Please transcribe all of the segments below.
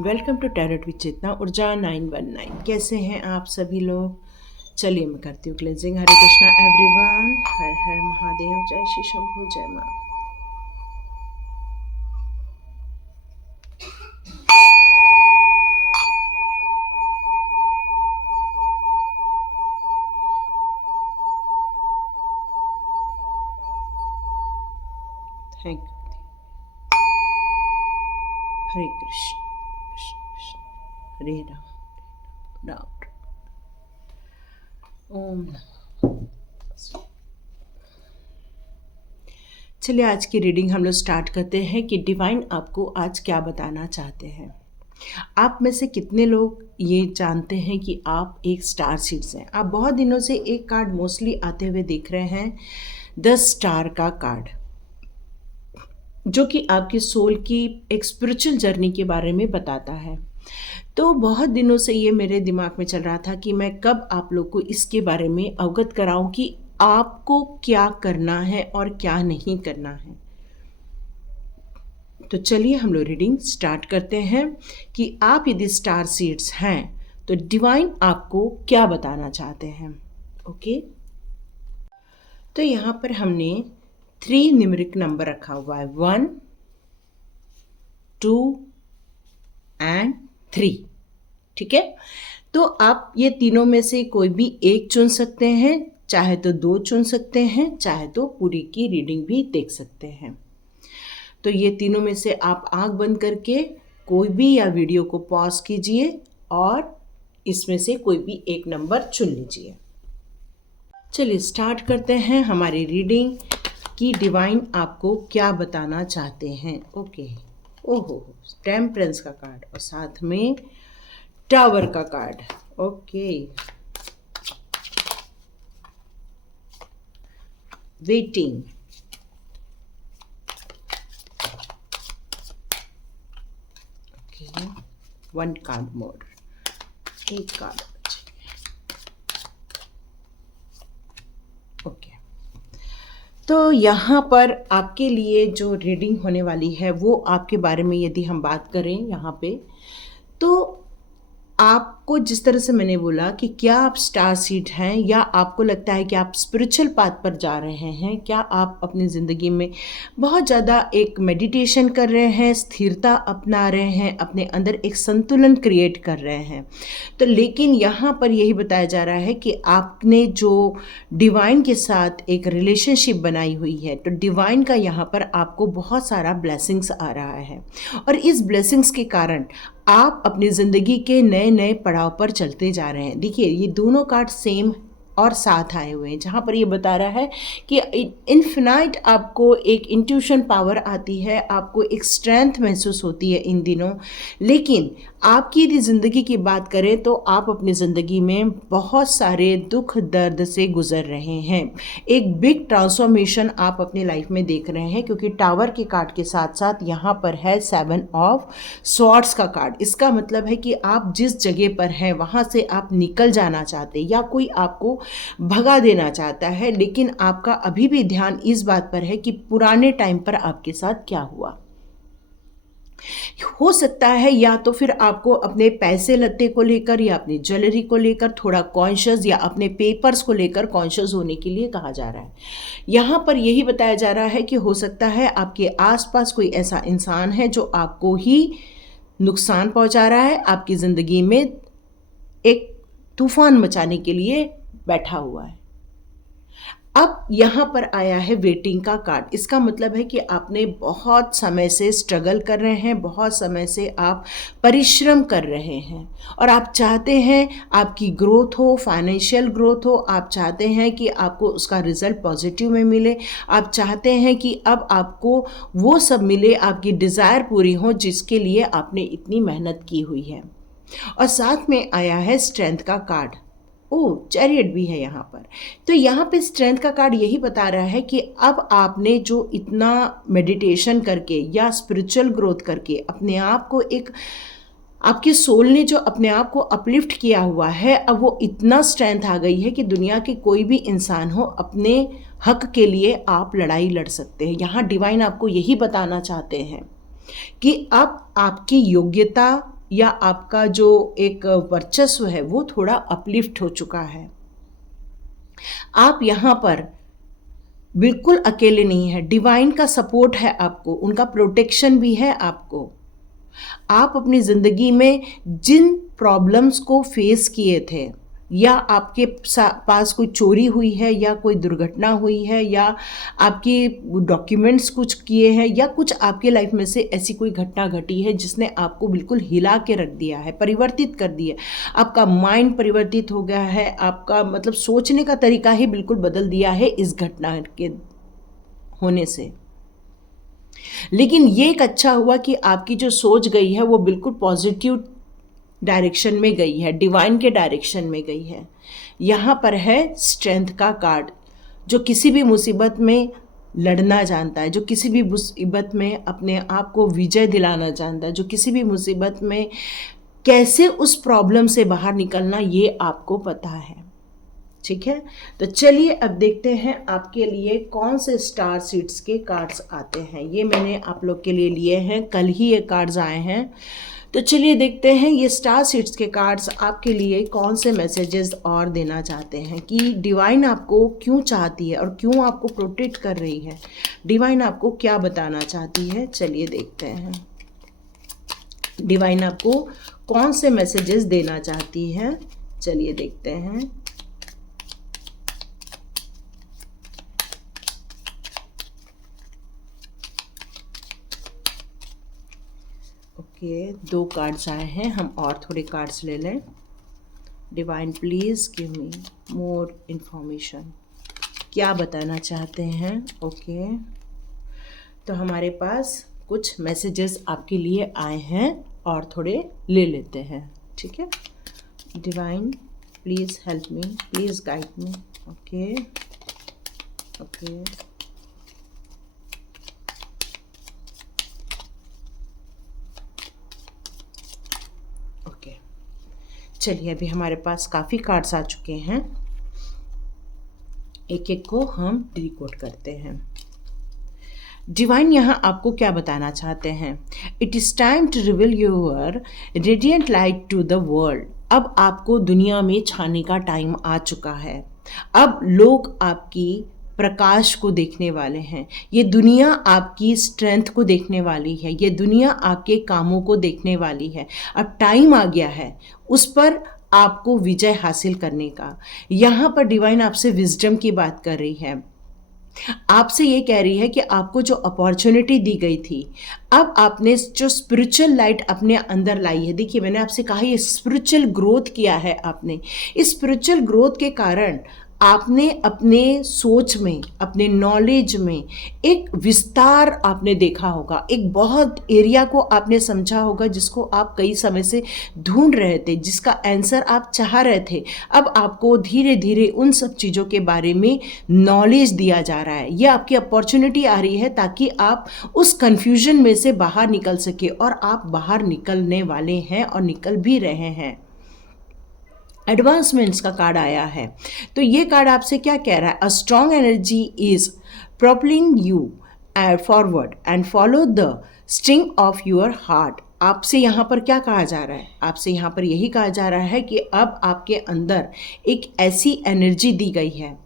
Welcome to tarot with चेतना ऊर्जा 919। कैसे हैं आप सभी लोग? चलिए मैं करती हूँ क्लेंजिंग। हरे कृष्णा एवरीवन, हर हर महादेव, जय श्री शंभू, जय माँ। Thank you. हरे कृष्ण कृष्ण कृष्ण हरे राम राम राम। ओम नमः। चलिए आज की रीडिंग हम लोग स्टार्ट करते हैं कि डिवाइन आपको आज क्या बताना चाहते हैं। आप में से कितने लोग ये जानते हैं कि आप एक स्टार सीड्स हैं? आप बहुत दिनों से एक कार्ड मोस्टली आते हुए देख रहे हैं, 10 स्टार का कार्ड, जो कि आपकी सोल की एक स्पिरिचुअल जर्नी के बारे में बताता है। तो बहुत दिनों से ये मेरे दिमाग में चल रहा था कि मैं कब आप लोग को इसके बारे में अवगत कराऊं कि आपको क्या करना है और क्या नहीं करना है। तो चलिए हम लोग रीडिंग स्टार्ट करते हैं कि आप यदि स्टार सीड्स हैं तो डिवाइन आपको क्या बताना चाहते हैं। ओके, तो यहाँ पर हमने 3 न्यूमेरिक नंबर रखा हुआ है, 1, 2 एंड 3। ठीक है, तो आप ये तीनों में से कोई भी एक चुन सकते हैं, चाहे तो 2 चुन सकते हैं, चाहे तो पूरी की रीडिंग भी देख सकते हैं। तो ये तीनों में से आप आंख बंद करके कोई भी या वीडियो को पॉज कीजिए और इसमें से कोई भी एक नंबर चुन लीजिए। चलिए स्टार्ट करते हैं हमारी रीडिंग कि डिवाइन आपको क्या बताना चाहते हैं। ओके, ओहो, टेम्परेंस का कार्ड और साथ में टावर का card. Okay, waiting, okay, 1 card more, एक कार्ड। ओके, तो यहाँ पर आपके लिए जो रीडिंग होने वाली है वो आपके बारे में यदि हम बात करें यहाँ पे, तो आपको जिस तरह से मैंने बोला कि क्या आप स्टार सीड हैं या आपको लगता है कि आप स्पिरिचुअल पाथ पर जा रहे हैं, क्या आप अपनी ज़िंदगी में बहुत ज़्यादा एक मेडिटेशन कर रहे हैं, स्थिरता अपना रहे हैं, अपने अंदर एक संतुलन क्रिएट कर रहे हैं। तो लेकिन यहाँ पर यही बताया जा रहा है कि आपने जो डिवाइन के साथ एक रिलेशनशिप बनाई हुई है, तो डिवाइन का यहाँ पर आपको बहुत सारा ब्लेसिंग्स आ रहा है और इस ब्लेसिंग्स के कारण आप अपनी ज़िंदगी के नए नए पड़ाव पर चलते जा रहे हैं। देखिए ये दोनों कार्ड सेम और साथ आए हुए हैं, जहाँ पर ये बता रहा है कि इन्फिनाइट आपको एक इंट्यूशन पावर आती है, आपको एक स्ट्रेंथ महसूस होती है इन दिनों। लेकिन आपकी यदि ज़िंदगी की बात करें तो आप अपनी ज़िंदगी में बहुत सारे दुख दर्द से गुजर रहे हैं। एक बिग ट्रांसफॉर्मेशन आप अपनी लाइफ में देख रहे हैं, क्योंकि टावर के कार्ड के साथ साथ यहाँ पर है 7 ऑफ स्वॉर्ड्स का कार्ड। इसका मतलब है कि आप जिस जगह पर हैं वहाँ से आप निकल जाना चाहते हैं या कोई आपको भगा देना चाहता है, लेकिन आपका अभी भी ध्यान इस बात पर है कि पुराने टाइम पर आपके साथ क्या हुआ। हो सकता है या तो फिर आपको अपने पैसे लत्ते को लेकर या अपनी ज्वेलरी को लेकर थोड़ा कॉन्शियस या अपने पेपर्स को लेकर कॉन्शियस होने के लिए कहा जा रहा है। यहाँ पर यही बताया जा रहा है कि हो सकता है आपके आसपास कोई ऐसा इंसान है जो आपको ही नुकसान पहुँचा रहा है, आपकी ज़िंदगी में एक तूफान मचाने के लिए बैठा हुआ है। अब यहाँ पर आया है वेटिंग का कार्ड। इसका मतलब है कि आपने बहुत समय से स्ट्रगल कर रहे हैं, बहुत समय से आप परिश्रम कर रहे हैं और आप चाहते हैं आपकी ग्रोथ हो, फाइनेंशियल ग्रोथ हो, आप चाहते हैं कि आपको उसका रिजल्ट पॉजिटिव में मिले, आप चाहते हैं कि अब आपको वो सब मिले, आपकी डिज़ायर पूरी हो जिसके लिए आपने इतनी मेहनत की हुई है। और साथ में आया है स्ट्रेंथ का कार्ड। चैरियट भी है यहाँ पर। तो यहाँ पे स्ट्रेंथ का कार्ड यही बता रहा है कि अब आपने जो इतना मेडिटेशन करके या स्पिरिचुअल ग्रोथ करके अपने आप को एक, आपके सोल ने जो अपने आप को अपलिफ्ट किया हुआ है, अब वो इतना स्ट्रेंथ आ गई है कि दुनिया के कोई भी इंसान हो, अपने हक के लिए आप लड़ाई लड़ सकते हैं। यहाँ डिवाइन आपको यही बताना चाहते हैं कि अब आपकी योग्यता या आपका जो एक वर्चस्व है वो थोड़ा अपलिफ्ट हो चुका है। आप यहाँ पर बिल्कुल अकेले नहीं है, डिवाइन का सपोर्ट है आपको, उनका प्रोटेक्शन भी है आपको। आप अपनी ज़िंदगी में जिन प्रॉब्लम्स को फेस किए थे, या आपके पास कोई चोरी हुई है, या कोई दुर्घटना हुई है, या आपके डॉक्यूमेंट्स कुछ किए हैं, या कुछ आपके लाइफ में से ऐसी कोई घटना घटी है जिसने आपको बिल्कुल हिला के रख दिया है, परिवर्तित कर दिया, आपका माइंड परिवर्तित हो गया है, आपका मतलब सोचने का तरीका ही बिल्कुल बदल दिया है इस घटना के होने से। लेकिन ये एक अच्छा हुआ कि आपकी जो सोच गई है वो बिल्कुल पॉजिटिव डायरेक्शन में गई है, डिवाइन के डायरेक्शन में गई है। यहाँ पर है स्ट्रेंथ का कार्ड, जो किसी भी मुसीबत में लड़ना जानता है, जो किसी भी मुसीबत में अपने आप को विजय दिलाना जानता है, जो किसी भी मुसीबत में कैसे उस प्रॉब्लम से बाहर निकलना ये आपको पता है। ठीक है, तो चलिए अब देखते हैं आपके लिए कौन से स्टार सीड्स के कार्ड्स आते हैं। ये मैंने आप लोग के लिए लिए हैं, कल ही ये कार्ड्स आए हैं। तो चलिए देखते हैं ये स्टार सीड्स के कार्ड्स आपके लिए कौन से मैसेजेस और देना चाहते हैं, कि डिवाइन आपको क्यों चाहती है और क्यों आपको प्रोटेक्ट कर रही है, डिवाइन आपको क्या बताना चाहती है। चलिए देखते हैं डिवाइन आपको कौन से मैसेजेस देना चाहती है। चलिए देखते हैं। ओके, 2 कार्ड्स आए हैं, हम और थोड़े कार्ड्स ले लें। Divine please give me more information, क्या बताना चाहते हैं। ओके, तो हमारे पास कुछ मैसेजेस आपके लिए आए हैं और थोड़े ले लेते हैं। ठीक है, divine please help me, please guide me. Okay okay, चलिए अभी हमारे पास काफ़ी कार्ड्स आ चुके हैं, एक एक को हम डिकोड करते हैं। डिवाइन यहाँ आपको क्या बताना चाहते हैं। It is time to reveal your radiant light to the world. अब आपको दुनिया में छाने का टाइम आ चुका है। अब लोग आपकी प्रकाश को देखने वाले हैं, ये दुनिया आपकी स्ट्रेंथ को देखने वाली है, ये दुनिया आपके कामों को देखने वाली है। अब टाइम आ गया है उस पर आपको विजय हासिल करने का। यहाँ पर डिवाइन आपसे विजडम की बात कर रही है, आपसे ये कह रही है कि आपको जो अपॉर्चुनिटी दी गई थी, अब आपने जो स्पिरिचुअल लाइट अपने अंदर लाई है। देखिए मैंने आपसे कहा ये स्पिरिचुअल ग्रोथ किया है आपने, इस स्पिरिचुअल ग्रोथ के कारण आपने अपने सोच में, अपने नॉलेज में एक विस्तार आपने देखा होगा, एक बहुत एरिया को आपने समझा होगा जिसको आप कई समय से ढूंढ रहे थे, जिसका आंसर आप चाह रहे थे। अब आपको धीरे धीरे उन सब चीज़ों के बारे में नॉलेज दिया जा रहा है। ये आपकी अपॉर्चुनिटी आ रही है ताकि आप उस कन्फ्यूजन में से बाहर निकल सके, और आप बाहर निकलने वाले हैं और निकल भी रहे हैं। एडवांसमेंट्स का कार्ड आया है, तो ये कार्ड आपसे क्या कह रहा है। A strong energy is propelling you forward and follow the string of your heart. आपसे यहाँ पर क्या कहा जा रहा है, आपसे यहाँ पर यही कहा जा रहा है कि अब आपके अंदर एक ऐसी एनर्जी दी गई है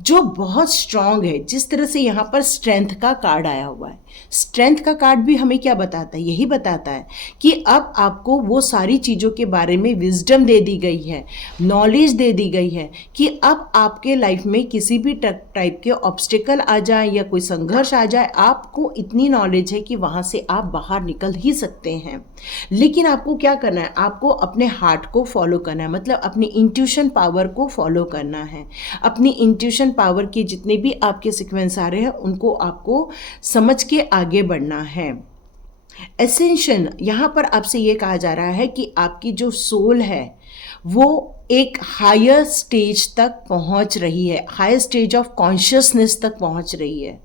जो बहुत स्ट्रांग है। जिस तरह से यहाँ पर स्ट्रेंथ का कार्ड आया हुआ है, स्ट्रेंथ का कार्ड भी हमें क्या बताता है, यही बताता है कि अब आपको वो सारी चीज़ों के बारे में विजडम दे दी गई है, नॉलेज दे दी गई है कि अब आपके लाइफ में किसी भी टाइप के ऑब्स्टिकल आ जाए या कोई संघर्ष आ जाए, आपको इतनी नॉलेज है कि वहाँ से आप बाहर निकल ही सकते हैं। लेकिन आपको क्या करना है, आपको अपने हार्ट को फॉलो करना है, मतलब अपनी इंट्यूशन पावर को फॉलो करना है। अपनी इंट्यूशन पावर के जितने भी आपके सीक्वेंस आ रहे हैं उनको आपको समझ के आगे बढ़ना है। एसेंशन, यहाँ पर आपसे ये कहा जा रहा है कि आपकी जो सोल है वो एक हायर स्टेज तक पहुँच रही है, हायर स्टेज ऑफ कॉन्शियसनेस तक पहुँच रही है।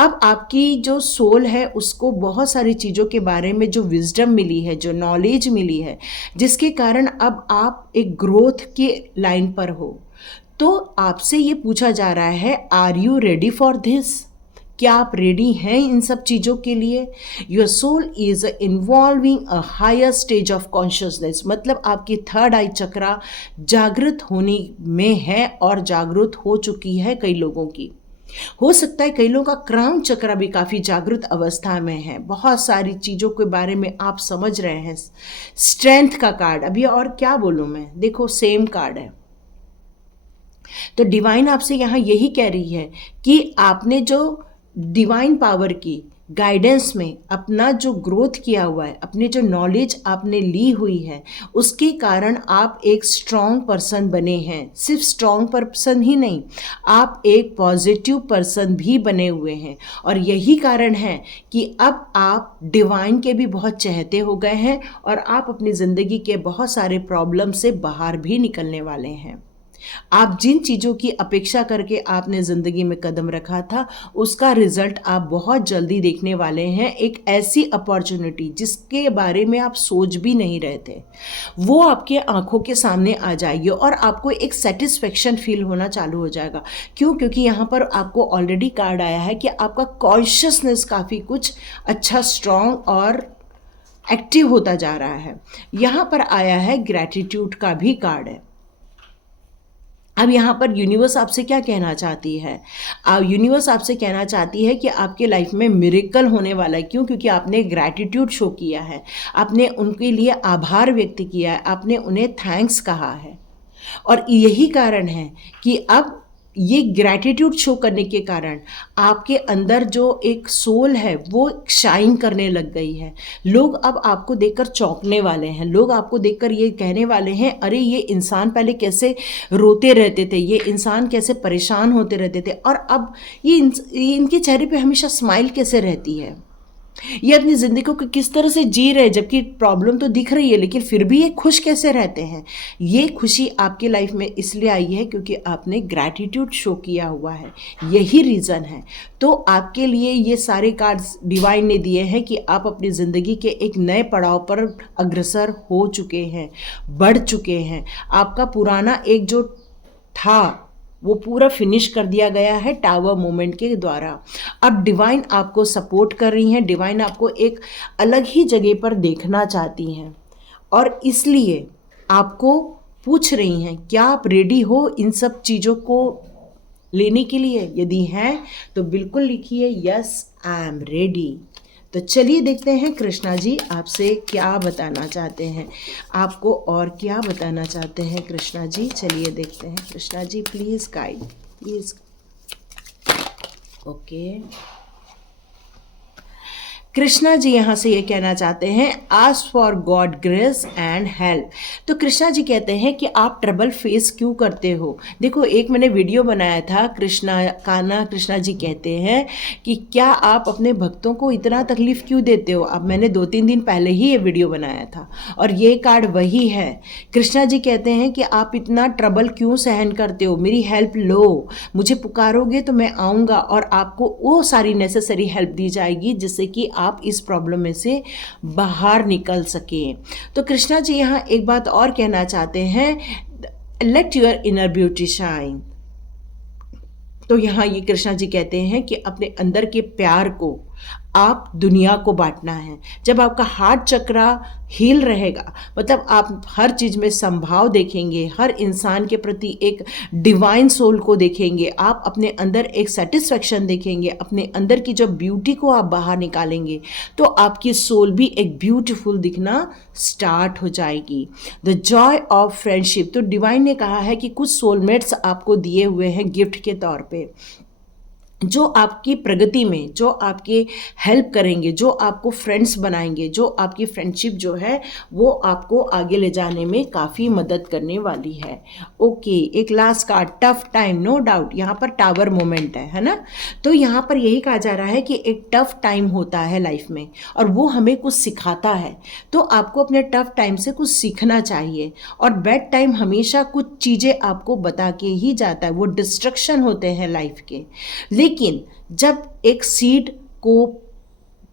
अब आपकी जो सोल है उसको बहुत सारी चीज़ों के बारे में जो विजडम मिली है, जो नॉलेज मिली है, जिसके कारण अब आप एक ग्रोथ के लाइन पर हो। तो आपसे ये पूछा जा रहा है, are you ready for this? क्या आप रेडी हैं इन सब चीज़ों के लिए? Your soul is involving a higher stage of consciousness, मतलब आपकी थर्ड आई चक्रा जागृत होने में है और जागृत हो चुकी है कई लोगों की। हो सकता है कई लोगों का क्राउन चक्र भी काफ़ी जागृत अवस्था में है। बहुत सारी चीज़ों के बारे में आप समझ रहे हैं। स्ट्रेंथ का कार्ड, अभी और क्या बोलूँ मैं, देखो सेम कार्ड है। तो डिवाइन आपसे यहाँ यही कह रही है कि आपने जो डिवाइन पावर की गाइडेंस में अपना जो ग्रोथ किया हुआ है, अपनी जो नॉलेज आपने ली हुई है, उसके कारण आप एक स्ट्रॉन्ग पर्सन बने हैं। सिर्फ स्ट्रॉन्ग पर्सन ही नहीं, आप एक पॉजिटिव पर्सन भी बने हुए हैं। और यही कारण है कि अब आप डिवाइन के भी बहुत चहेते हो गए हैं और आप अपनी ज़िंदगी के बहुत सारे प्रॉब्लम से बाहर भी निकलने वाले हैं। आप जिन चीज़ों की अपेक्षा करके आपने ज़िंदगी में कदम रखा था, उसका रिजल्ट आप बहुत जल्दी देखने वाले हैं। एक ऐसी अपॉर्चुनिटी जिसके बारे में आप सोच भी नहीं रहे थे, वो आपके आंखों के सामने आ जाएगी और आपको एक सेटिस्फेक्शन फील होना चालू हो जाएगा। क्यों? क्योंकि यहाँ पर आपको ऑलरेडी कार्ड आया है कि आपका कॉन्शियसनेस काफ़ी कुछ अच्छा, स्ट्रॉन्ग और एक्टिव होता जा रहा है। यहाँ पर आया है ग्रैटिट्यूड का भी कार्ड है। अब यहाँ पर यूनिवर्स आपसे क्या कहना चाहती है? यूनिवर्स आपसे कहना चाहती है कि आपके लाइफ में मिरेकल होने वाला है। क्यों? क्योंकि आपने ग्रैटिट्यूड शो किया है, आपने उनके लिए आभार व्यक्त किया है, आपने उन्हें थैंक्स कहा है। और यही कारण है कि अब ये ग्रैटिट्यूड शो करने के कारण आपके अंदर जो एक सोल है वो शाइन करने लग गई है। लोग अब आपको देखकर चौंकने वाले हैं। लोग आपको देखकर ये कहने वाले हैं, अरे ये इंसान पहले कैसे रोते रहते थे, ये इंसान कैसे परेशान होते रहते थे, और अब ये इनके चेहरे पे हमेशा स्माइल कैसे रहती है। ये अपनी ज़िंदगी को किस तरह से जी रहे, जबकि प्रॉब्लम तो दिख रही है लेकिन फिर भी ये खुश कैसे रहते हैं। ये खुशी आपके लाइफ में इसलिए आई है क्योंकि आपने ग्रैटिट्यूड शो किया हुआ है, यही रीज़न है। तो आपके लिए ये सारे कार्ड्स डिवाइन ने दिए हैं कि आप अपनी ज़िंदगी के एक नए पड़ाव पर अग्रसर हो चुके हैं, बढ़ चुके हैं। आपका पुराना एक जो था वो पूरा फिनिश कर दिया गया है टावर मोमेंट के द्वारा। अब डिवाइन आपको सपोर्ट कर रही हैं, डिवाइन आपको एक अलग ही जगह पर देखना चाहती हैं और इसलिए आपको पूछ रही हैं क्या आप रेडी हो इन सब चीज़ों को लेने के लिए। यदि हैं तो बिल्कुल लिखिए यस आई एम रेडी। तो चलिए देखते हैं कृष्णा जी आपसे क्या बताना चाहते हैं, आपको और क्या बताना चाहते हैं कृष्णा जी। चलिए देखते हैं Krishna ji, please guide please. Okay, Krishna ji यहाँ से ये कहना चाहते हैं ask for god grace and help. तो कृष्णा जी कहते हैं कि आप ट्रबल फेस क्यों करते हो। देखो, एक मैंने वीडियो बनाया था कृष्णा जी कहते हैं कि क्या आप अपने भक्तों को इतना तकलीफ़ क्यों देते हो। अब मैंने 2-3 दिन पहले ही ये वीडियो बनाया था और ये कार्ड वही है। कृष्णा जी कहते हैं कि आप इतना ट्रबल क्यों सहन करते हो, मेरी हेल्प लो, मुझे पुकारोगे तो मैं आऊँगा और आपको वो सारी नेसेसरी हेल्प दी जाएगी जिससे कि आप इस प्रॉब्लम में से बाहर निकल सकें। तो कृष्णा जी यहाँ एक बात और कहना चाहते हैं, let your inner beauty shine. तो यहाँ ये कृष्णा जी कहते हैं कि अपने अंदर के प्यार को आप दुनिया को बांटना है। जब आपका हार्ट चक्रा हील रहेगा, मतलब आप हर चीज़ में संभाव देखेंगे, हर इंसान के प्रति एक डिवाइन सोल को देखेंगे, आप अपने अंदर एक सेटिस्फेक्शन देखेंगे, अपने अंदर की जो ब्यूटी को आप बाहर निकालेंगे तो आपकी सोल भी एक ब्यूटीफुल दिखना स्टार्ट हो जाएगी। The Joy of friendship. तो डिवाइन ने कहा है कि कुछ सोलमेट्स आपको दिए हुए हैं गिफ्ट के तौर पे, जो आपकी प्रगति में, जो आपके हेल्प करेंगे, जो आपको फ्रेंड्स बनाएंगे, जो आपकी फ्रेंडशिप जो है वो आपको आगे ले जाने में काफ़ी मदद करने वाली है। ओके, एक last card, tough time. No doubt यहाँ पर टावर मोमेंट है ना। तो यहाँ पर यही कहा जा रहा है कि एक टफ टाइम होता है लाइफ में और वो हमें कुछ सिखाता है। तो आपको अपने टफ टाइम से कुछ सीखना चाहिए और बैड टाइम हमेशा कुछ चीज़ें आपको बता के ही जाता है, वो डिस्ट्रक्शन होते हैं लाइफ के। लेकिन जब एक सीड को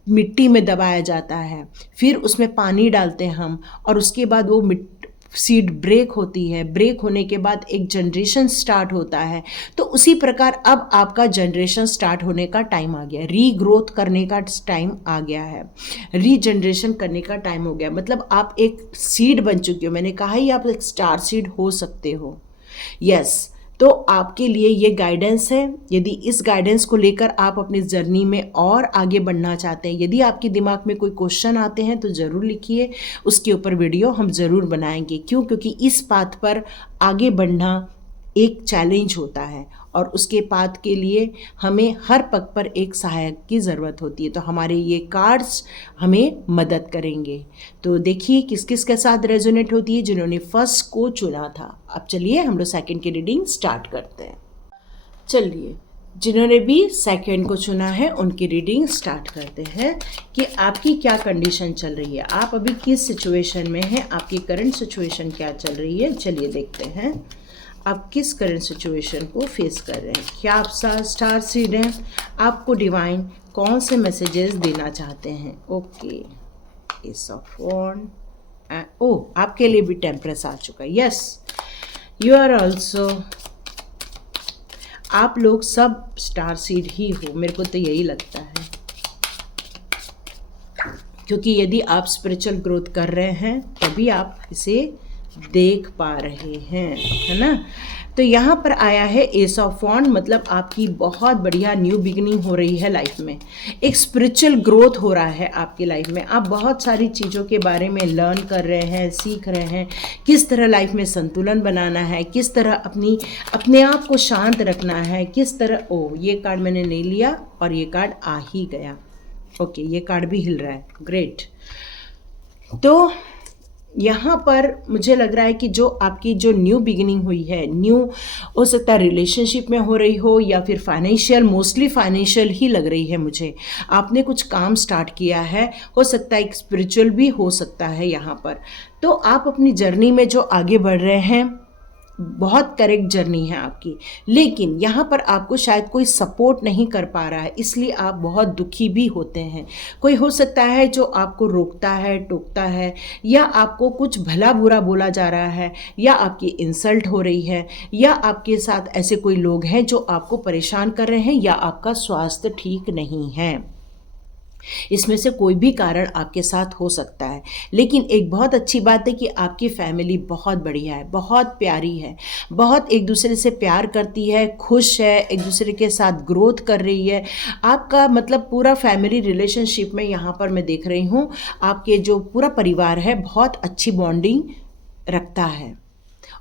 मिट्टी में दबाया जाता है, फिर उसमें पानी डालते हैं हम और उसके बाद वो सीड ब्रेक होती है, ब्रेक होने के बाद एक जनरेशन स्टार्ट होता है, तो उसी प्रकार अब आपका जनरेशन स्टार्ट होने का टाइम आ गया, रीग्रोथ करने का टाइम आ गया है, रीजनरेशन करने का टाइम हो गया। मतलब आप एक सीड बन चुके हो। मैंने कहा ही आप एक स्टार सीड हो सकते हो। यस, तो आपके लिए ये गाइडेंस है। यदि इस गाइडेंस को लेकर आप अपनी जर्नी में और आगे बढ़ना चाहते हैं, यदि आपके दिमाग में कोई क्वेश्चन आते हैं तो ज़रूर लिखिए, उसके ऊपर वीडियो हम ज़रूर बनाएंगे। क्यों? क्योंकि इस पाथ पर आगे बढ़ना एक चैलेंज होता है और उसके पाथ के लिए हमें हर पग पर एक सहायक की ज़रूरत होती है। तो हमारे ये कार्ड्स हमें मदद करेंगे। तो देखिए किस किस के साथ रेजोनेट होती है जिन्होंने फर्स्ट को चुना था। अब चलिए हम लोग सेकंड की रीडिंग स्टार्ट करते हैं। चलिए, जिन्होंने भी सेकंड को चुना है उनकी रीडिंग स्टार्ट करते हैं कि आपकी क्या कंडीशन चल रही है, आप अभी किस सिचुएशन में हैं, आपकी करंट सिचुएशन क्या चल रही है। चलिए देखते हैं आप किस करंट सिचुएशन को फेस कर रहे हैं। क्या आप स्टार सीड हैं? आपको डिवाइन कौन से मैसेजेस देना चाहते हैं? ओके, एस ऑफ वॉन्ड। ओह, आपके लिए भी टेम्परेस आ चुका है। यस, यू आर ऑल्सो, आप लोग सब स्टार सीड ही हो, मेरे को तो यही लगता है। क्योंकि यदि आप स्पिरिचुअल ग्रोथ कर रहे हैं तभी आप इसे देख पा रहे हैं, है ना। तो यहाँ पर आया है एस ऑफ वॉन्ड, मतलब आपकी बहुत बढ़िया न्यू बिगिनिंग हो रही है लाइफ में। एक स्पिरिचुअल ग्रोथ हो रहा है आपकी लाइफ में। आप बहुत सारी चीज़ों के बारे में लर्न कर रहे हैं, सीख रहे हैं, किस तरह लाइफ में संतुलन बनाना है, किस तरह अपने आप को शांत रखना है, किस तरह। ओ, ये कार्ड मैंने नहीं लिया और ये कार्ड आ ही गया। ओके, ये कार्ड भी हिल रहा है, ग्रेट। तो यहाँ पर मुझे लग रहा है कि जो आपकी जो न्यू बिगिनिंग हुई है, न्यू हो सकता है रिलेशनशिप में हो रही हो या फिर फाइनेंशियल, मोस्टली फाइनेंशियल ही लग रही है मुझे। आपने कुछ काम स्टार्ट किया है, हो सकता है एक स्पिरिचुअल भी हो सकता है यहाँ पर। तो आप अपनी जर्नी में जो आगे बढ़ रहे हैं, बहुत करेक्ट जर्नी है आपकी, लेकिन यहाँ पर आपको शायद कोई सपोर्ट नहीं कर पा रहा है, इसलिए आप बहुत दुखी भी होते हैं। कोई हो सकता है जो आपको रोकता है, टोकता है, या आपको कुछ भला बुरा बोला जा रहा है, या आपकी इंसल्ट हो रही है, या आपके साथ ऐसे कोई लोग हैं जो आपको परेशान कर रहे हैं, या आपका स्वास्थ्य ठीक नहीं है। इसमें से कोई भी कारण आपके साथ हो सकता है। लेकिन एक बहुत अच्छी बात है कि आपकी फैमिली बहुत बढ़िया है, बहुत प्यारी है, बहुत एक दूसरे से प्यार करती है, खुश है, एक दूसरे के साथ ग्रोथ कर रही है। आपका मतलब पूरा फैमिली रिलेशनशिप में यहाँ पर मैं देख रही हूँ आपके जो पूरा परिवार है बहुत अच्छी बॉन्डिंग रखता है।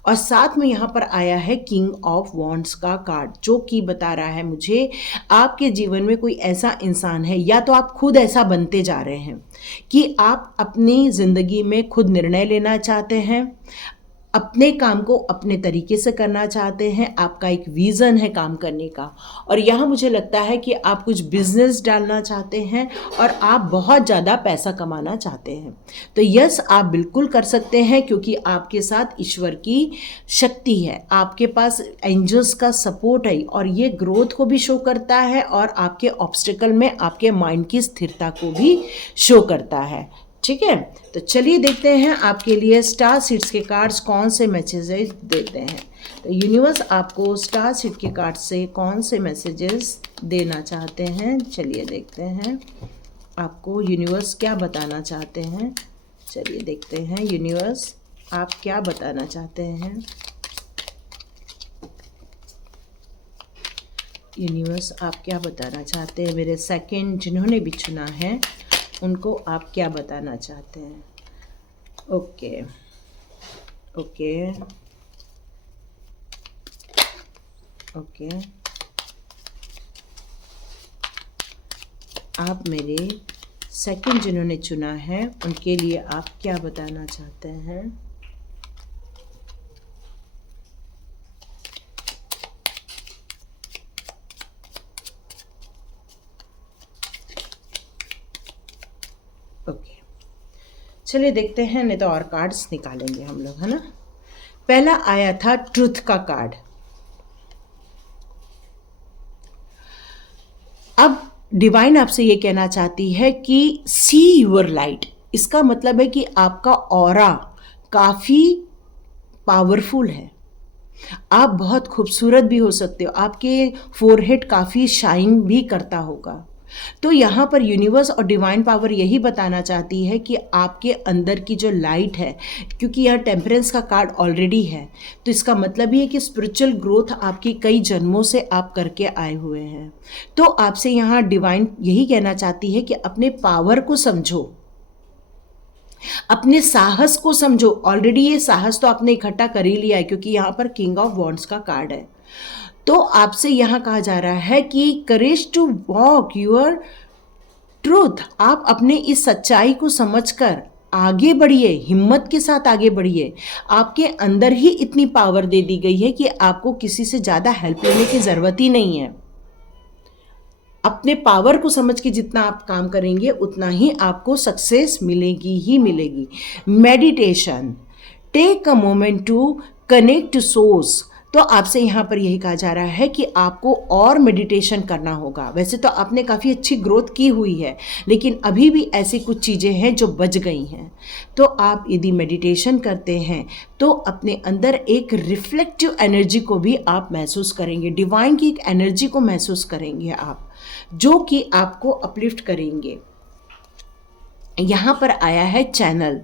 और साथ में यहाँ पर आया है किंग ऑफ वॉन्ड्स का कार्ड, जो कि बता रहा है मुझे आपके जीवन में कोई ऐसा इंसान है, या तो आप खुद ऐसा बनते जा रहे हैं कि आप अपनी ज़िंदगी में खुद निर्णय लेना चाहते हैं, अपने काम को अपने तरीके से करना चाहते हैं, आपका एक विज़न है काम करने का। और यहाँ मुझे लगता है कि आप कुछ बिजनेस डालना चाहते हैं और आप बहुत ज़्यादा पैसा कमाना चाहते हैं। तो यस, आप बिल्कुल कर सकते हैं, क्योंकि आपके साथ ईश्वर की शक्ति है, आपके पास एंजल्स का सपोर्ट है, और ये ग्रोथ को भी शो करता है और आपके ऑब्स्टिकल में आपके माइंड की स्थिरता को भी शो करता है। ठीक है, तो चलिए देखते हैं आपके लिए स्टार सीड्स के कार्ड्स कौन से मैसेजेस देते हैं। तो यूनिवर्स आपको स्टार सीड के कार्ड से कौन से मैसेजेस देना चाहते हैं, चलिए देखते हैं आपको यूनिवर्स क्या बताना चाहते हैं। चलिए देखते हैं यूनिवर्स आप क्या बताना चाहते हैं। यूनिवर्स आप क्या बताना चाहते हैं मेरे सेकंड जिन्होंने भी चुना है, उनको आप क्या बताना चाहते हैं। ओके ओके ओके, आप मेरे सेकंड जिन्होंने चुना है उनके लिए आप क्या बताना चाहते हैं। ओके, चलिए देखते हैं, नहीं तो और कार्ड्स निकालेंगे हम लोग, है ना। पहला आया था ट्रुथ का कार्ड। अब डिवाइन आपसे ये कहना चाहती है कि सी यूर लाइट। इसका मतलब है कि आपका ऑरा काफ़ी पावरफुल है, आप बहुत खूबसूरत भी हो सकते हो, आपके फोरहेड काफ़ी शाइन भी करता होगा। तो यहाँ पर यूनिवर्स और डिवाइन पावर यही बताना चाहती है कि आपके अंदर की जो लाइट है, क्योंकि यह टेम्परेंस का कार्ड ऑलरेडी है, तो इसका मतलब ये है कि स्पिरिचुअल ग्रोथ आपकी कई जन्मों से आप करके आए हुए हैं। तो आपसे यहाँ डिवाइन यही कहना चाहती है कि अपने पावर को समझो, अपने साहस को समझो। ऑलरेडी ये साहस तो आपने इकट्ठा कर ही लिया है, क्योंकि यहाँ पर किंग ऑफ वॉन्ड्स का कार्ड है। तो आपसे यहाँ कहा जा रहा है कि courage to walk your truth. आप अपने इस सच्चाई को समझकर आगे बढ़िए, हिम्मत के साथ आगे बढ़िए। आपके अंदर ही इतनी पावर दे दी गई है कि आपको किसी से ज़्यादा हेल्प लेने की ज़रूरत ही नहीं है। अपने पावर को समझ के जितना आप काम करेंगे उतना ही आपको सक्सेस मिलेगी ही मिलेगी। Meditation, take a moment to connect to source. तो आपसे यहाँ पर यही कहा जा रहा है कि आपको और मेडिटेशन करना होगा। वैसे तो आपने काफ़ी अच्छी ग्रोथ की हुई है, लेकिन अभी भी ऐसी कुछ चीज़ें हैं जो बच गई हैं। तो आप यदि मेडिटेशन करते हैं तो अपने अंदर एक रिफ्लेक्टिव एनर्जी को भी आप महसूस करेंगे, डिवाइन की एक एनर्जी को महसूस करेंगे आप, जो कि आपको अपलिफ्ट करेंगे। यहाँ पर आया है channel,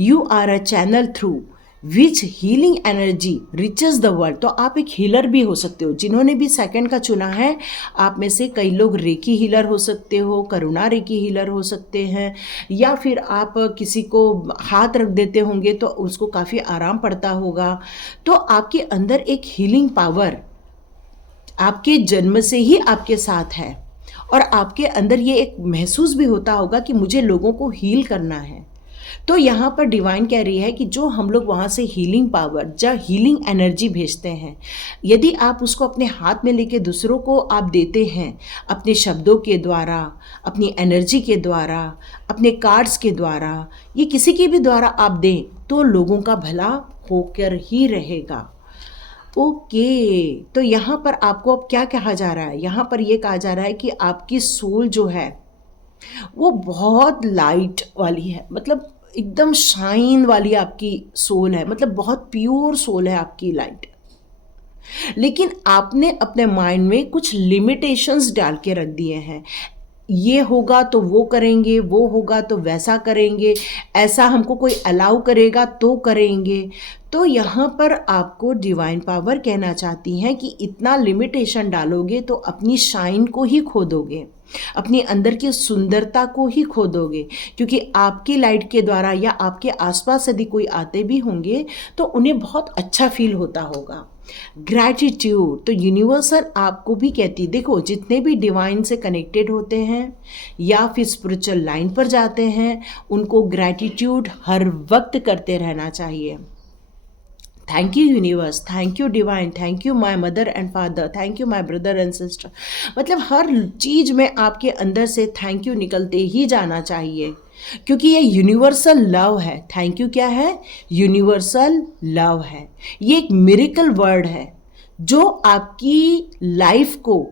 you are a channel through which healing energy reaches the world. तो आप एक हीलर भी हो सकते हो। जिन्होंने भी सेकंड का चुना है, आप में से कई लोग रेकी हीलर हो सकते हो, करुणा रेकी हीलर हो सकते हैं, या फिर आप किसी को हाथ रख देते होंगे तो उसको काफ़ी आराम पड़ता होगा। तो आपके अंदर एक हीलिंग पावर आपके जन्म से ही आपके साथ है, और आपके अंदर ये एक महसूस भी होता होगा कि मुझे लोगों को हील करना है। तो यहाँ पर डिवाइन कह रही है कि जो हम लोग वहाँ से हीलिंग पावर, जब हीलिंग एनर्जी भेजते हैं, यदि आप उसको अपने हाथ में लेके दूसरों को आप देते हैं, अपने शब्दों के द्वारा, अपनी एनर्जी के द्वारा, अपने कार्ड्स के द्वारा, ये किसी के भी द्वारा आप दें, तो लोगों का भला होकर ही रहेगा। ओके, तो यहाँ पर आपको अब क्या कहा जा रहा है? यहाँ पर ये कहा जा रहा है कि आपकी सोल जो है वो बहुत लाइट वाली है, मतलब एकदम शाइन वाली आपकी सोल है, मतलब बहुत प्योर सोल है आपकी लाइट। लेकिन आपने अपने माइंड में कुछ लिमिटेशंस डाल के रख दिए हैं। ये होगा तो वो करेंगे, वो होगा तो वैसा करेंगे, ऐसा हमको कोई अलाउ करेगा तो करेंगे। तो यहाँ पर आपको डिवाइन पावर कहना चाहती हैं कि इतना लिमिटेशन डालोगे तो अपनी शाइन को ही खो दोगे, अपनी अंदर की सुंदरता को ही खो दोगे। क्योंकि आपकी लाइट के द्वारा या आपके आसपास यदि कोई आते भी होंगे तो उन्हें बहुत अच्छा फील होता होगा। ग्रैटिट्यूड, तो यूनिवर्सल आपको भी कहती, देखो जितने भी डिवाइन से कनेक्टेड होते हैं या फिर स्पिरिचुअल लाइन पर जाते हैं, उनको ग्रैटिट्यूड हर वक्त करते रहना चाहिए। Thank you universe, thank you divine, thank you my mother and father, thank you my brother and sister. मतलब हर चीज़ में आपके अंदर से थैंक यू निकलते ही जाना चाहिए, क्योंकि ये यूनिवर्सल लव है। थैंक यू क्या है? यूनिवर्सल लव है। ये एक मिरेकल वर्ड है जो आपकी लाइफ को,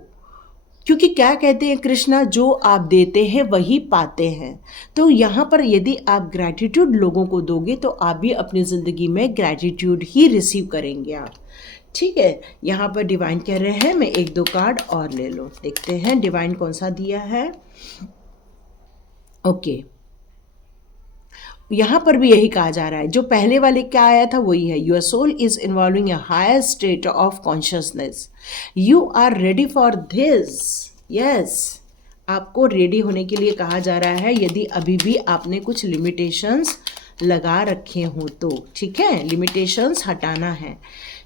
क्योंकि क्या कहते हैं कृष्णा, जो आप देते हैं वही पाते हैं। तो यहाँ पर यदि आप ग्रैटिट्यूड लोगों को दोगे तो आप भी अपनी ज़िंदगी में ग्रैटिट्यूड ही रिसीव करेंगे आप। ठीक है, यहाँ पर डिवाइन कह रहे हैं मैं एक दो कार्ड और ले लो, देखते हैं डिवाइन कौन सा दिया है। ओके, यहाँ पर भी यही कहा जा रहा है, जो पहले वाले क्या आया था वही है। Your soul is involving a higher state of consciousness, you are ready for this. Yes, आपको रेडी होने के लिए कहा जा रहा है, यदि अभी भी आपने कुछ लिमिटेशंस लगा रखे हों तो। ठीक है, लिमिटेशंस हटाना है,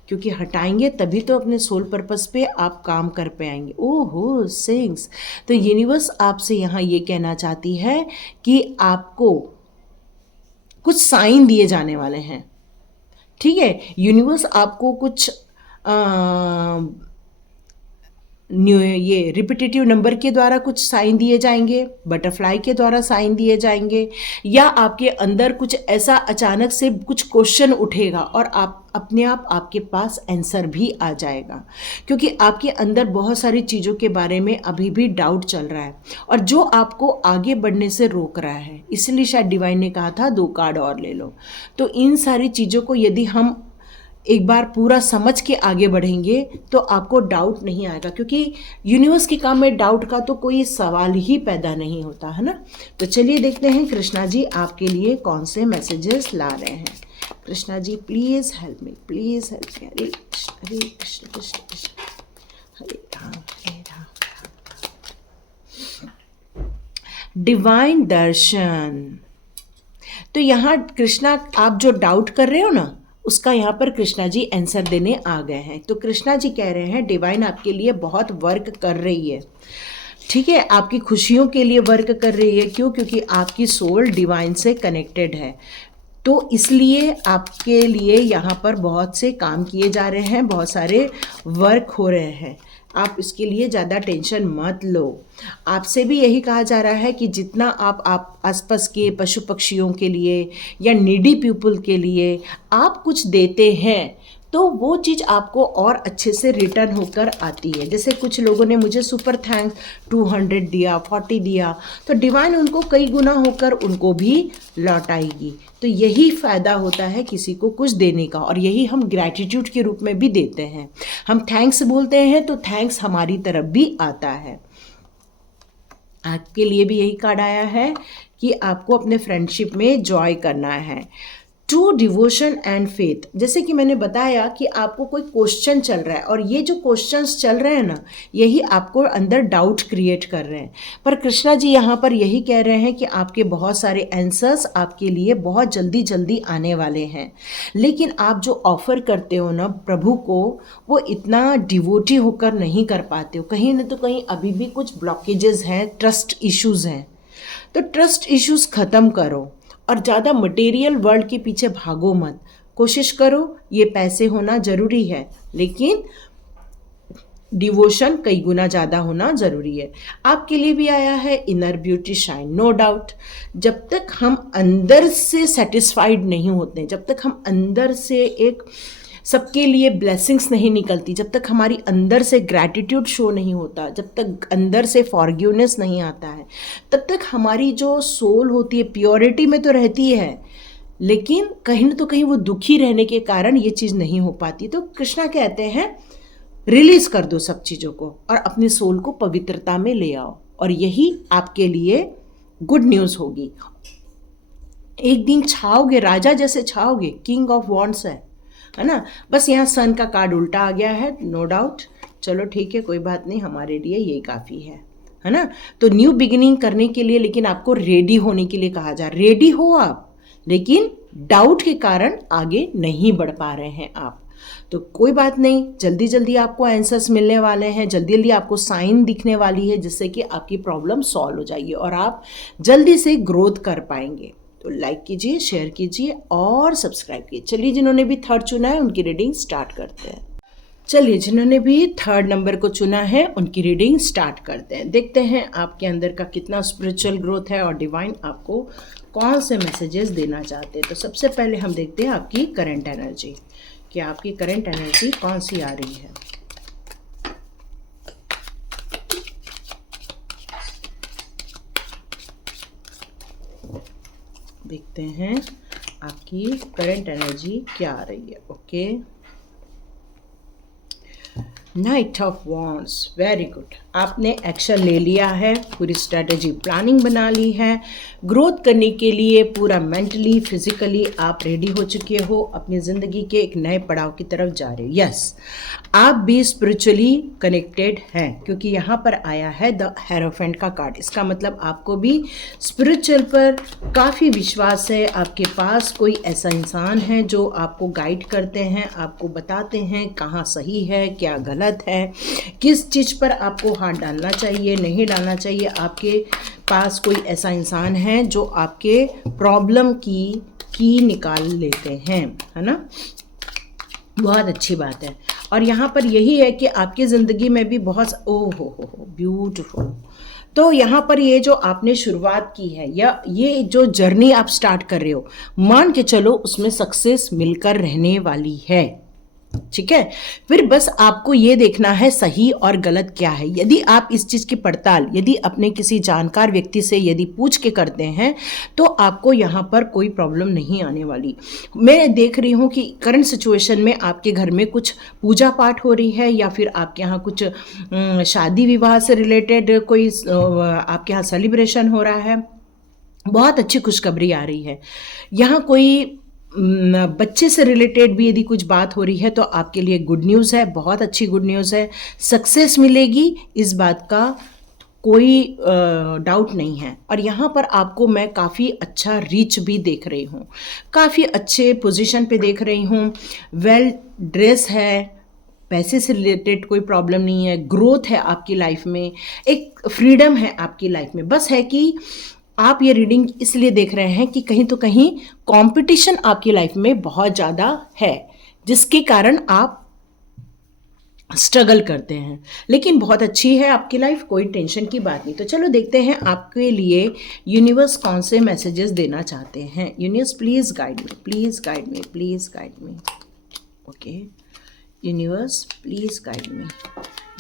क्योंकि हटाएंगे तभी तो अपने सोल पर्पस पे आप काम कर पाएंगे। ओहो सिंग्स, तो यूनिवर्स आपसे यहाँ ये कहना चाहती है कि आपको कुछ साइन दिए जाने वाले हैं। ठीक है, यूनिवर्स आपको कुछ ये रिपीटेटिव नंबर के द्वारा कुछ साइन दिए जाएंगे, बटरफ्लाई के द्वारा साइन दिए जाएंगे, या आपके अंदर कुछ ऐसा अचानक से कुछ क्वेश्चन उठेगा और आप अपने आप आपके पास आंसर भी आ जाएगा, क्योंकि आपके अंदर बहुत सारी चीज़ों के बारे में अभी भी डाउट चल रहा है और जो आपको आगे बढ़ने से रोक रहा है। इसलिए शायद डिवाइन ने कहा था 2 कार्ड और ले लो। तो इन सारी चीज़ों को यदि हम एक बार पूरा समझ के आगे बढ़ेंगे तो आपको डाउट नहीं आएगा, क्योंकि यूनिवर्स के काम में डाउट का तो कोई सवाल ही पैदा नहीं होता है ना। तो चलिए देखते हैं कृष्णा जी आपके लिए कौन से मैसेजेस ला रहे हैं। Krishna ji please help me, please help me. हरे कृष्ण कृष्ण कृष्ण हरे राम हरे राम। डिवाइन दर्शन। तो यहाँ कृष्णा आप जो डाउट कर रहे हो ना, उसका यहाँ पर कृष्णा जी आंसर देने आ गए हैं। तो कृष्णा जी कह रहे हैं डिवाइन आपके लिए बहुत वर्क कर रही है, ठीक है, आपकी खुशियों के लिए वर्क कर रही है। क्यों? क्योंकि आपकी सोल डिवाइन से कनेक्टेड है, तो इसलिए आपके लिए यहाँ पर बहुत से काम किए जा रहे हैं, बहुत सारे वर्क हो रहे हैं। आप इसके लिए ज़्यादा टेंशन मत लो। आपसे भी यही कहा जा रहा है कि जितना आप आसपास के पशु पक्षियों के लिए या नीडी पीपल के लिए आप कुछ देते हैं, तो वो चीज़ आपको और अच्छे से रिटर्न होकर आती है। जैसे कुछ लोगों ने मुझे सुपर थैंक्स 200 दिया, 40 दिया, तो डिवाइन उनको कई गुना होकर उनको भी लौटाएगी। तो यही फ़ायदा होता है किसी को कुछ देने का, और यही हम ग्रैटिट्यूड के रूप में भी देते हैं। हम थैंक्स बोलते हैं तो थैंक्स हमारी तरफ भी आता है। आपके लिए भी यही कार्ड आया है कि आपको अपने फ्रेंडशिप में जॉय करना है। To devotion and faith. जैसे कि मैंने बताया कि आपको कोई क्वेश्चन चल रहा है और ये जो क्वेश्चंस चल रहे हैं ना, यही आपको अंदर डाउट क्रिएट कर रहे हैं। पर कृष्णा जी यहाँ पर यही कह रहे हैं कि आपके बहुत सारे आंसर्स आपके लिए बहुत जल्दी जल्दी आने वाले हैं। लेकिन आप जो ऑफर करते हो ना प्रभु को, वो इतना डिवोटी होकर नहीं कर पाते हो। कहीं ना तो कहीं अभी भी कुछ ब्लॉकेजेस हैं, ट्रस्ट इश्यूज़ हैं। तो ट्रस्ट इश्यूज़ ख़त्म करो और ज़्यादा मटेरियल वर्ल्ड के पीछे भागो मत। कोशिश करो, ये पैसे होना ज़रूरी है, लेकिन डिवोशन कई गुना ज़्यादा होना ज़रूरी है। आपके लिए भी आया है inner beauty shine. No doubt, जब तक हम अंदर से सेटिस्फाइड नहीं होते, जब तक हम अंदर से एक सबके लिए ब्लेसिंग्स नहीं निकलती, जब तक हमारी अंदर से ग्रैटिट्यूड शो नहीं होता, जब तक अंदर से फॉरगिवनेस नहीं आता है, तब तक हमारी जो सोल होती है प्योरिटी में तो रहती है, लेकिन कहीं ना तो कहीं वो दुखी रहने के कारण ये चीज़ नहीं हो पाती। तो कृष्णा कहते हैं रिलीज कर दो सब चीज़ों को और अपनी सोल को पवित्रता में ले आओ, और यही आपके लिए गुड न्यूज़ होगी। एक दिन छाओगे, राजा जैसे छाओगे, किंग ऑफ वॉन्ड्स है ना। बस यहाँ सन का कार्ड उल्टा आ गया है, नो डाउट। चलो ठीक है, कोई बात नहीं, हमारे लिए यही काफ़ी है ना। तो न्यू बिगिनिंग करने के लिए लेकिन आपको रेडी होने के लिए कहा जा, रेडी हो आप, लेकिन डाउट के कारण आगे नहीं बढ़ पा रहे हैं आप। तो कोई बात नहीं, जल्दी जल्दी आपको आंसर्स मिलने वाले हैं, जल्दी जल्दी आपको साइन दिखने वाली है, जिससे कि आपकी प्रॉब्लम सॉल्व हो जाएगी और आप जल्दी से ग्रोथ कर पाएंगे। तो लाइक कीजिए, शेयर कीजिए और सब्सक्राइब कीजिए। चलिए, जिन्होंने भी 3rd चुना है उनकी रीडिंग स्टार्ट करते हैं। चलिए, जिन्होंने भी 3rd नंबर को चुना है उनकी रीडिंग स्टार्ट करते हैं। देखते हैं आपके अंदर का कितना स्पिरिचुअल ग्रोथ है और डिवाइन आपको कौन से मैसेजेस देना चाहते हैं। तो सबसे पहले हम देखते हैं आपकी करंट एनर्जी, कि आपकी करंट एनर्जी कौन सी आ रही है। देखते हैं आपकी करंट एनर्जी क्या आ रही है। Okay, night of wands, very good. आपने एक्शन ले लिया है, पूरी स्ट्रैटेजी प्लानिंग बना ली है, ग्रोथ करने के लिए पूरा मेंटली फिजिकली आप रेडी हो चुके हो, अपनी ज़िंदगी के एक नए पड़ाव की तरफ जा रहे हो। यस, आप भी स्पिरिचुअली कनेक्टेड हैं, क्योंकि यहाँ पर आया है द हेरोफेंट का कार्ड। इसका मतलब आपको भी स्पिरिचुअल पर काफ़ी विश्वास है। आपके पास कोई ऐसा इंसान है जो आपको गाइड करते हैं, आपको बताते हैं कहाँ सही है, क्या गलत है, किस चीज़ पर आपको हाथ डालना चाहिए, नहीं डालना चाहिए। आपके पास कोई ऐसा इंसान है जो आपके प्रॉब्लम की निकाल लेते हैं, है ना। बहुत अच्छी बात है। और यहाँ पर यही है कि आपकी ज़िंदगी में भी बहुत ओ हो ब्यूटीफुल। तो यहाँ पर ये जो आपने शुरुआत की है या ये जो जर्नी आप स्टार्ट कर रहे हो, मान के चलो उसमें सक्सेस मिलकर रहने वाली है। ठीक है, फिर बस आपको ये देखना है सही और गलत क्या है। यदि आप इस चीज़ की पड़ताल यदि अपने किसी जानकार व्यक्ति से यदि पूछ के करते हैं तो आपको यहाँ पर कोई प्रॉब्लम नहीं आने वाली। मैं देख रही हूँ कि करंट सिचुएशन में आपके घर में कुछ पूजा पाठ हो रही है या फिर आपके यहाँ कुछ शादी विवाह से रिलेटेड कोई आपके यहाँ सेलिब्रेशन हो रहा है। बहुत अच्छी खुशखबरी आ रही है। यहाँ कोई बच्चे से रिलेटेड भी यदि कुछ बात हो रही है तो आपके लिए गुड न्यूज़ है, बहुत अच्छी गुड न्यूज़ है। सक्सेस मिलेगी, इस बात का कोई डाउट नहीं है। और यहाँ पर आपको मैं काफ़ी अच्छा रीच भी देख रही हूँ, काफ़ी अच्छे पोजीशन पे देख रही हूँ। वेल ड्रेस है, पैसे से रिलेटेड कोई प्रॉब्लम नहीं है, ग्रोथ है आपकी लाइफ में, एक फ्रीडम है आपकी लाइफ में। बस है कि आप ये रीडिंग इसलिए देख रहे हैं कि कहीं तो कहीं कंपटीशन आपकी लाइफ में बहुत ज़्यादा है, जिसके कारण आप स्ट्रगल करते हैं। लेकिन बहुत अच्छी है आपकी लाइफ, कोई टेंशन की बात नहीं। तो चलो देखते हैं आपके लिए यूनिवर्स कौन से मैसेजेस देना चाहते हैं। Universe please guide me, please guide me, please guide me. Okay universe please guide me.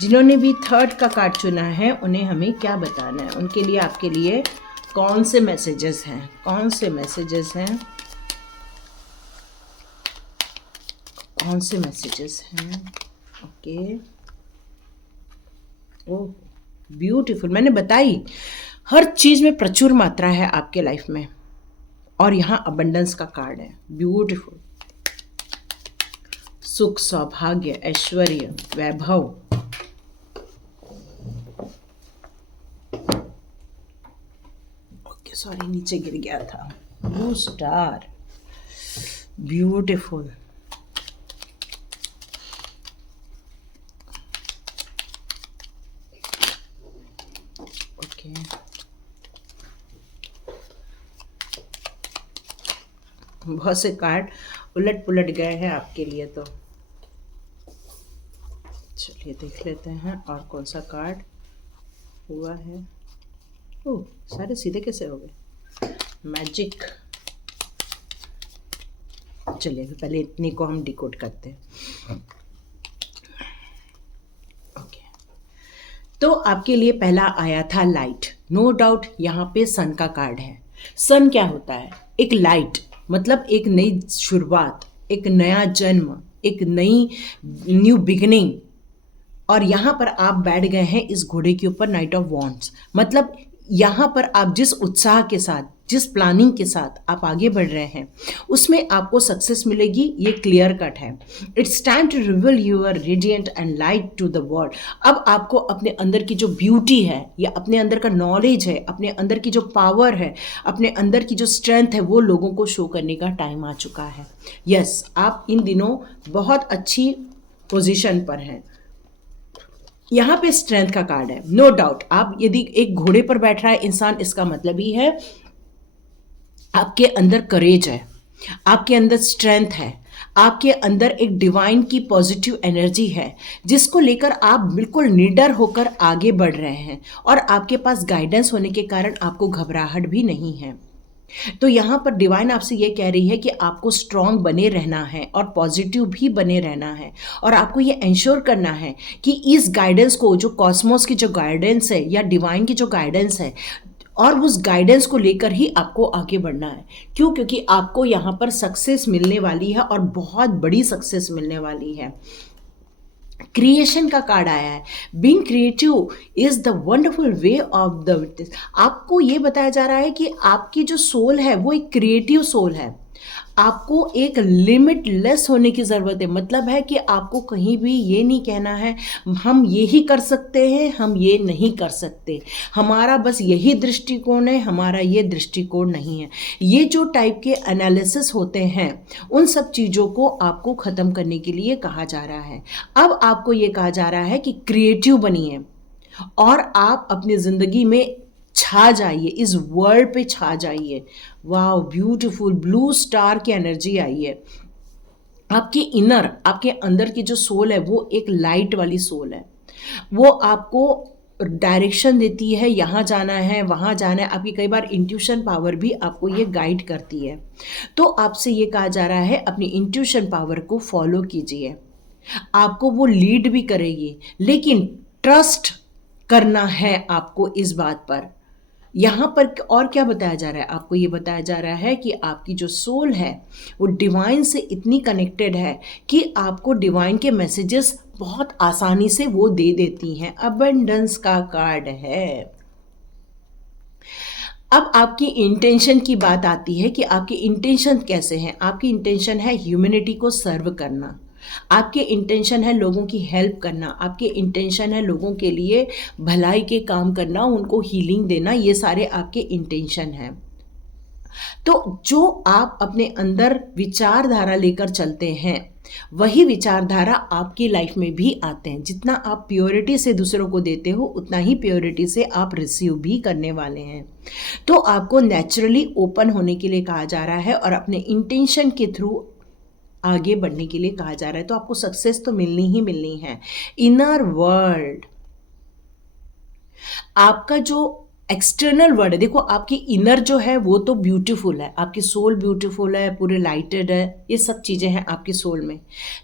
जिन्होंने भी थर्ड का कार्ड चुना है उन्हें हमें क्या बताना है, उनके लिए आपके लिए कौन से मैसेजेस हैं, कौन से मैसेजेस हैं, कौन से मैसेजेस हैं। ओके ओह ब्यूटीफुल, मैंने बताई हर चीज़ में प्रचुर मात्रा है आपके लाइफ में। और यहाँ अबंडेंस का कार्ड है, ब्यूटीफुल। सुख, सौभाग्य, ऐश्वर्य, वैभव। सॉरी नीचे गिर गया था। Blue star, beautiful. ओके बहुत से कार्ड उलट पुलट गए हैं आपके लिए, तो चलिए देख लेते हैं और कौन सा कार्ड हुआ है। ओह सारे सीधे कैसे हो गए, मैजिक। चलिए पहले इतनी को हम डिकोड करते हैं। ओके तो आपके लिए पहला आया था लाइट, नो डाउट यहाँ पे सन का कार्ड है। सन क्या होता है, एक लाइट, मतलब एक नई शुरुआत, एक नया जन्म, एक नई न्यू बिगिनिंग। और यहाँ पर आप बैठ गए हैं इस घोड़े के ऊपर, नाइट ऑफ वॉन्ड्स। मतलब यहाँ पर आप जिस उत्साह के साथ, जिस प्लानिंग के साथ आप आगे बढ़ रहे हैं उसमें आपको सक्सेस मिलेगी, ये क्लियर कट है। It's time to reveal your radiant and light to the world. अब आपको अपने अंदर की जो ब्यूटी है या अपने अंदर का नॉलेज है, अपने अंदर की जो पावर है, अपने अंदर की जो स्ट्रेंथ है, वो लोगों को शो करने का टाइम आ चुका है। यस आप इन दिनों बहुत अच्छी पोजीशन पर हैं। यहाँ पे स्ट्रेंथ का कार्ड है, नो डाउट। आप यदि एक घोड़े पर बैठ रहा है इंसान, इसका मतलब ही है आपके अंदर करेज है, आपके अंदर स्ट्रेंथ है, आपके अंदर एक डिवाइन की पॉजिटिव एनर्जी है, जिसको लेकर आप बिल्कुल निडर होकर आगे बढ़ रहे हैं। और आपके पास गाइडेंस होने के कारण आपको घबराहट भी नहीं है। तो यहाँ पर डिवाइन आपसे ये कह रही है कि आपको स्ट्रांग बने रहना है और पॉजिटिव भी बने रहना है। और आपको ये इंश्योर करना है कि इस गाइडेंस को, जो कॉस्मोस की जो गाइडेंस है या डिवाइन की जो गाइडेंस है, और उस गाइडेंस को लेकर ही आपको आगे बढ़ना है। क्यों? क्योंकि आपको यहाँ पर सक्सेस मिलने वाली है और बहुत बड़ी सक्सेस मिलने वाली है। क्रिएशन का कार्ड आया है, being creative is the wonderful way of the. आपको ये बताया जा रहा है कि आपकी जो सोल है वो एक क्रिएटिव सोल है। आपको एक लिमिटलेस होने की ज़रूरत है। मतलब है कि आपको कहीं भी ये नहीं कहना है हम ये ही कर सकते हैं, हम ये नहीं कर सकते, हमारा बस यही दृष्टिकोण है, हमारा ये दृष्टिकोण नहीं है। ये जो टाइप के एनालिसिस होते हैं उन सब चीज़ों को आपको ख़त्म करने के लिए कहा जा रहा है। अब आपको ये कहा जा रहा है कि क्रिएटिव बनिए और आप अपनी ज़िंदगी में छा जाइए, इस वर्ल्ड पे छा जाइए। वाह ब्यूटीफुल, ब्लू स्टार की एनर्जी आई है। आपके इनर, आपके अंदर की जो सोल है वो एक लाइट वाली सोल है। वो आपको डायरेक्शन देती है, यहाँ जाना है वहाँ जाना है। आपकी कई बार इंट्यूशन पावर भी आपको ये गाइड करती है। तो आपसे ये कहा जा रहा है अपनी इंट्यूशन पावर को फॉलो कीजिए। आपको वो लीड भी करेगी, लेकिन ट्रस्ट करना है आपको इस बात पर। यहाँ पर और क्या बताया जा रहा है आपको? ये बताया जा रहा है कि आपकी जो सोल है वो डिवाइन से इतनी कनेक्टेड है कि आपको डिवाइन के मैसेजेस बहुत आसानी से वो दे देती हैं। अबंडेंस का कार्ड है। अब आपकी इंटेंशन की बात आती है कि आपकी इंटेंशन कैसे हैं। आपकी इंटेंशन है ह्यूमैनिटी को सर्व करना, आपके इंटेंशन है लोगों की हेल्प करना, आपके इंटेंशन है लोगों के लिए भलाई के काम करना, उनको हीलिंग देना, ये सारे आपके इंटेंशन हैं। तो जो आप अपने अंदर विचारधारा लेकर चलते हैं वही विचारधारा आपकी लाइफ में भी आते हैं। जितना आप प्योरिटी से दूसरों को देते हो उतना ही प्योरिटी से आप रिसीव भी करने वाले हैं। तो आपको नेचुरली ओपन होने के लिए कहा जा रहा है और अपने इंटेंशन के थ्रू आगे बढ़ने के लिए कहा जा रहा है। तो आपको सक्सेस तो मिलनी ही मिलनी है। इनर वर्ल्ड, आपका जो एक्सटर्नल वर्ल्ड है, देखो आपकी इनर जो है वो तो ब्यूटीफुल है, आपकी सोल ब्यूटीफुल है, पूरे लाइटेड है, ये सब चीज़ें हैं आपकी सोल में।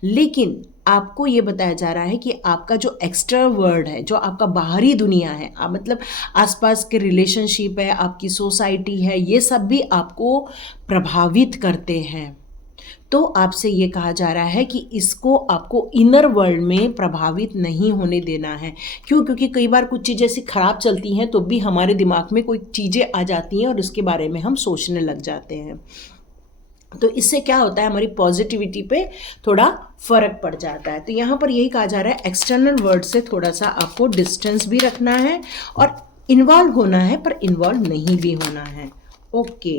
लेकिन आपको ये बताया जा रहा है कि आपका जो एक्सटर्नल वर्ल्ड है, जो आपका बाहरी दुनिया है, मतलब आसपास के रिलेशनशिप है, आपकी सोसाइटी है, ये सब भी आपको प्रभावित करते हैं। तो आपसे ये कहा जा रहा है कि इसको आपको इनर वर्ल्ड में प्रभावित नहीं होने देना है। क्यों? क्योंकि कई बार कुछ चीज़ें ऐसी खराब चलती हैं तो भी हमारे दिमाग में कोई चीज़ें आ जाती हैं और उसके बारे में हम सोचने लग जाते हैं। तो इससे क्या होता है, हमारी पॉजिटिविटी पे थोड़ा फर्क पड़ जाता है। तो यहाँ पर यही कहा जा रहा है एक्सटर्नल वर्ल्ड से थोड़ा सा आपको डिस्टेंस भी रखना है और इन्वॉल्व होना है, पर इन्वॉल्व नहीं भी होना है। Okay,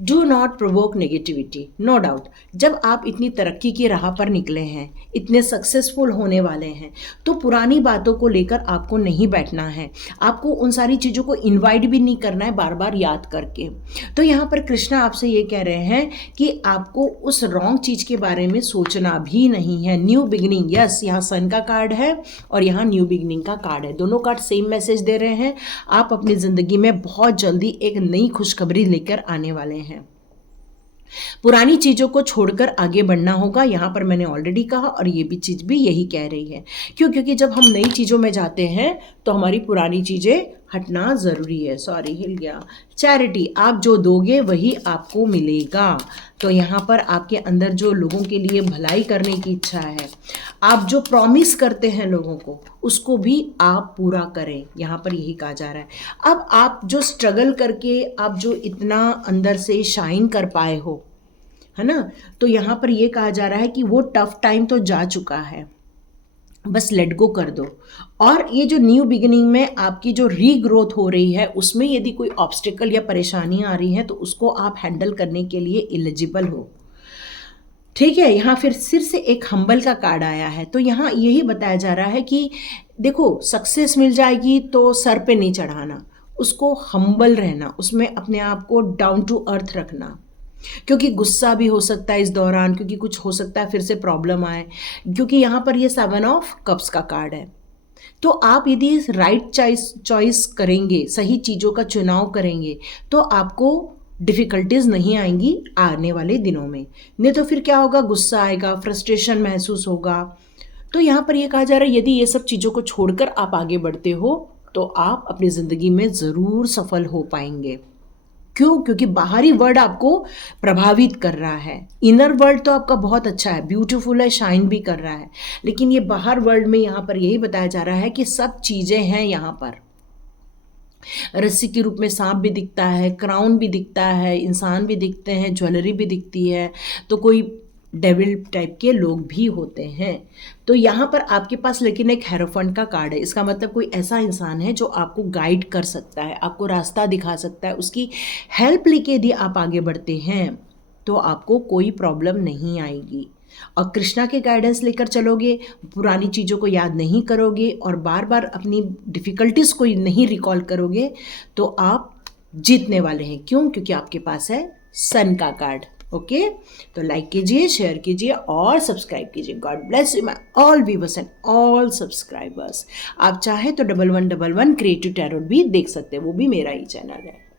do not provoke negativity. No doubt, जब आप इतनी तरक्की की राह पर निकले हैं, इतने सक्सेसफुल होने वाले हैं, तो पुरानी बातों को लेकर आपको नहीं बैठना है। आपको उन सारी चीज़ों को इनवाइट भी नहीं करना है बार बार याद करके। तो यहाँ पर कृष्णा आपसे ये कह रहे हैं कि आपको उस रॉन्ग चीज़ के बारे में सोचना भी नहीं है। न्यू बिगिनिंग, यस, यहाँ सन का कार्ड है और यहाँ न्यू बिगिनिंग का कार्ड है। दोनों कार्ड सेम मैसेज दे रहे हैं। आप अपनी ज़िंदगी में बहुत जल्दी एक नई खुशखबरी लेकर आने वाले हैं। पुरानी चीज़ों को छोड़कर आगे बढ़ना होगा, यहाँ पर मैंने ऑलरेडी कहा, और ये भी चीज़ भी यही कह रही है। क्यों? क्योंकि जब हम नई चीज़ों में जाते हैं तो हमारी पुरानी चीज़ें हटना ज़रूरी है। सॉरी, हिल गया। चैरिटी, आप जो दोगे वही आपको मिलेगा। तो यहाँ पर आपके अंदर जो लोगों के लिए भलाई करने की इच्छा है, आप जो प्रॉमिस करते हैं लोगों को, उसको भी आप पूरा करें, यहाँ पर यही कहा जा रहा है। अब आप जो स्ट्रगल करके आप जो इतना अंदर से शाइन कर पाए हो, है ना, तो यहाँ पर ये कहा जा रहा है कि वो टफ टाइम तो जा चुका है, बस लेट गो कर दो। और ये जो न्यू बिगिनिंग में आपकी जो रीग्रोथ हो रही है उसमें यदि कोई ऑब्स्टिकल या परेशानियां आ रही हैं तो उसको आप हैंडल करने के लिए एलिजिबल हो। ठीक है, यहाँ फिर से एक हम्बल का कार्ड आया है। तो यहाँ यही बताया जा रहा है कि देखो, सक्सेस मिल जाएगी तो सर पे नहीं चढ़ाना, उसको हम्बल रहना, उसमें अपने आप को डाउन टू अर्थ रखना। क्योंकि गुस्सा भी हो सकता है इस दौरान, क्योंकि कुछ हो सकता है फिर से प्रॉब्लम आए, क्योंकि यहाँ पर ये 7 ऑफ कप्स का कार्ड है। तो आप यदि राइट चॉइस करेंगे, सही चीज़ों का चुनाव करेंगे, तो आपको डिफ़िकल्टीज नहीं आएंगी आने वाले दिनों में। नहीं तो फिर क्या होगा, गुस्सा आएगा, फ्रस्ट्रेशन महसूस होगा। तो यहाँ पर ये कहा जा रहा है यदि ये सब चीज़ों को छोड़कर आप आगे बढ़ते हो तो आप अपनी ज़िंदगी में ज़रूर सफल हो पाएंगे। क्यों? क्योंकि बाहरी वर्ल्ड आपको प्रभावित कर रहा है। इनर वर्ल्ड तो आपका बहुत अच्छा है, ब्यूटीफुल है, शाइन भी कर रहा है, लेकिन ये बाहर वर्ल्ड में यहाँ पर यही बताया जा रहा है कि सब चीज़ें हैं। यहाँ पर रस्सी के रूप में सांप भी दिखता है, क्राउन भी दिखता है, इंसान भी दिखते हैं, ज्वेलरी भी दिखती है, तो कोई डेविल टाइप के लोग भी होते हैं। तो यहाँ पर आपके पास लेकिन एक हेरोफेंट का कार्ड है। इसका मतलब कोई ऐसा इंसान है जो आपको गाइड कर सकता है, आपको रास्ता दिखा सकता है। उसकी हेल्प लेके यदि आप आगे बढ़ते हैं तो आपको कोई प्रॉब्लम नहीं आएगी। और कृष्णा के गाइडेंस लेकर चलोगे, पुरानी चीज़ों को याद नहीं करोगे और बार बार अपनी डिफ़िकल्टीज़ को नहीं रिकॉल करोगे, तो आप जीतने वाले हैं। क्यों? क्योंकि आपके पास है सन का कार्ड। ओके, तो लाइक कीजिए, शेयर कीजिए और सब्सक्राइब कीजिए। God bless you my all viewers and all subscribers. आप चाहे तो 1111 क्रिएटिव टैरोट भी देख सकते हैं, वो भी मेरा ही चैनल है।